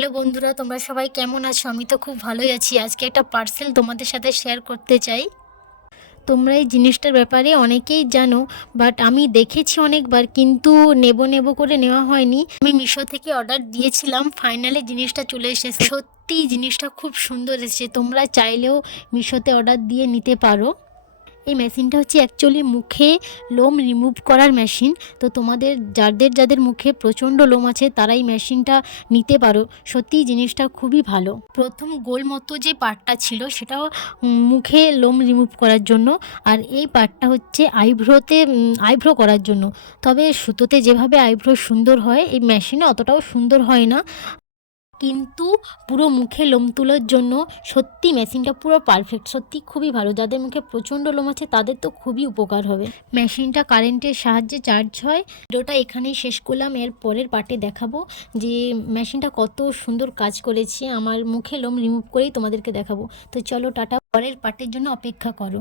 Hello বন্ধুরা, তোমরা সবাই কেমন আছো? আমি তো খুব ভালোই আছি। আজকে একটা পার্সেল তোমাদের সাথে শেয়ার করতে চাই। তোমরা এই জিনিসটার ব্যাপারে অনেকেই জানো, বাট আমি দেখেছি অনেকবার, কিন্তু নেব নেব করে নেওয়া হয়নি। আমি মিশো থেকে অর্ডার দিয়েছিলাম, ফাইনালি জিনিসটা চলে এসেছে। সত্যি জিনিসটা খুব সুন্দর এসেছে। তোমরা চাইলেও মিশোতে অর্ডার দিয়ে নিতে পারো। এই মেশিনটা হচ্ছে অ্যাকচুয়ালি মুখে লোম রিমুভ করার মেশিন। তো তোমাদের যাদের মুখে প্রচণ্ড লোম আছে তারা এই মেশিনটা নিতে পারো। সত্যি জিনিসটা খুবই ভালো। প্রথম গোল মতো যে পার্টটা ছিল সেটাও মুখে লোম রিমুভ করার জন্য, আর এই পার্টটা হচ্ছে আইব্রো করার জন্য। তবে সুতোতে যেভাবে আইব্রো সুন্দর হয়, এই মেশিনে অতটাও সুন্দর হয় না, কিন্তু পুরো মুখে লোম তোলার জন্য সত্যি মেশিনটা পুরো পারফেক্ট। সত্যি খুবই ভালো। যাদের মুখে প্রচণ্ড লোম আছে তাদের তো খুবই উপকার হবে। মেশিনটা কারেন্টের সাহায্যে চার্জ হয়। ভিডিওটা এখানেই শেষ করলাম। এর পরের পার্টে দেখাবো যে মেশিনটা কত সুন্দর কাজ করেছে। আমার মুখে লোম রিমুভ করেই তোমাদেরকে দেখাবো। তো চলো টাটা, পরের পার্টের জন্য অপেক্ষা করো।